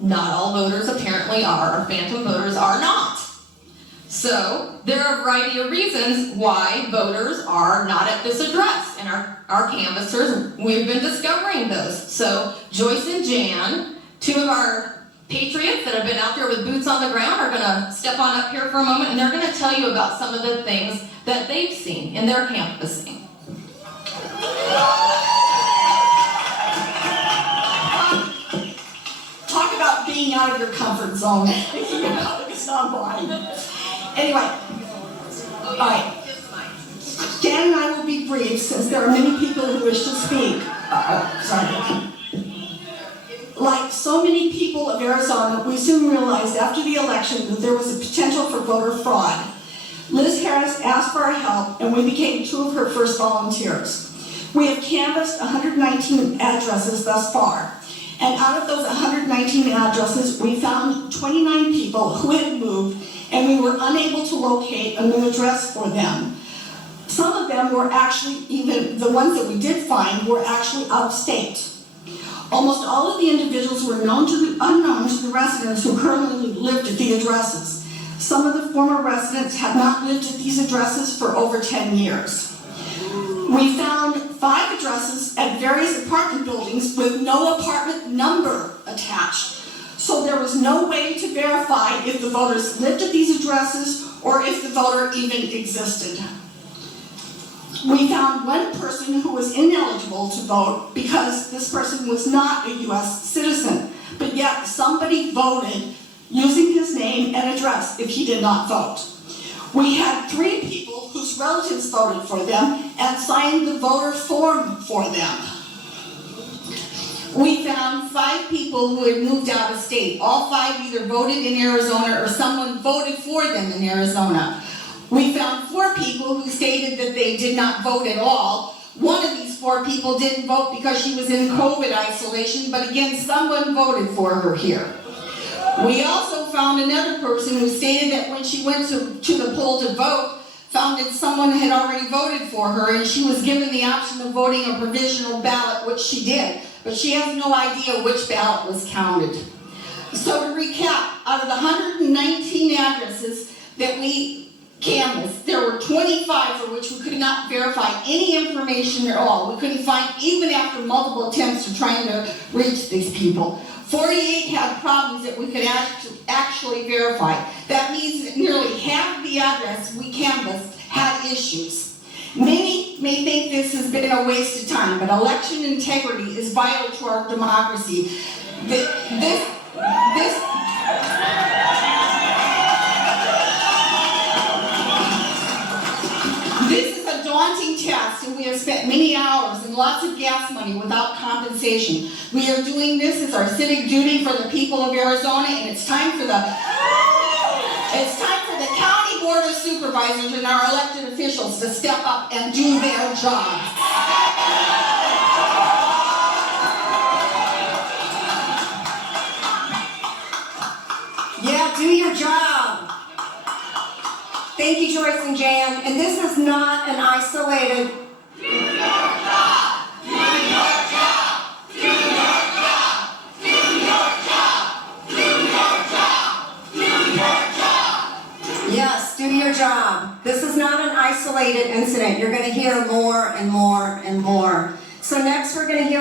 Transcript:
not all voters apparently are, or phantom voters are not. So there are a variety of reasons why voters are not at this address, and our canvassers, we've been discovering those. So Joyce and Jan, two of our patriots that have been out there with boots on the ground, are going to step on up here for a moment, and they're going to tell you about some of the things that they've seen in their canvassing. Talk about being out of your comfort zone. It's not boring. Anyway, all right. Dan and I will be brief since there are many people who wish to speak. Sorry. Like so many people of Arizona, we soon realized after the election that there was a potential for voter fraud. Liz Harris asked for our help, and we became two of her first volunteers. We have canvassed 119 addresses thus far, and out of those 119 addresses, we found 29 people who had moved, and we were unable to locate a new address for them. Some of them were actually, even the ones that we did find, were actually out of state. Almost all of the individuals were unknown to the residents who currently lived at the addresses. Some of the former residents have not lived at these addresses for over 10 years. We found 5 addresses at various apartment buildings with no apartment number attached. So there was no way to verify if the voters lived at these addresses or if the voter even existed. We found one person who was ineligible to vote because this person was not a U.S. citizen, but yet somebody voted using his name and address if he did not vote. We had 3 people whose relatives voted for them and signed the voter form for them. We found 5 people who had moved out of state. All 5 either voted in Arizona or someone voted for them in Arizona. We found 4 people who stated that they did not vote at all. One of these 4 people didn't vote because she was in COVID isolation, but again, someone voted for her here. We also found another person who stated that when she went to the poll to vote, found that someone had already voted for her, and she was given the option of voting a provisional ballot, which she did, but she has no idea which ballot was counted. So to recap, out of the 119 addresses that we canvassed, there were 25 for which we could not verify any information at all. We couldn't find, even after multiple attempts of trying to reach these people. 48 had problems that we could actually verify. That means that nearly half of the address we canvassed had issues. Many may think this has been a waste of time, but election integrity is vital to our democracy. This is a daunting task, and we have spent many hours and lots of gas money without compensation. We are doing this as our civic duty for the people of Arizona, and it's time for the County Board of Supervisors and our elected officials to step up and do their job. Yeah, do your job. Thank you, Joyce and Jan. And this is not an isolated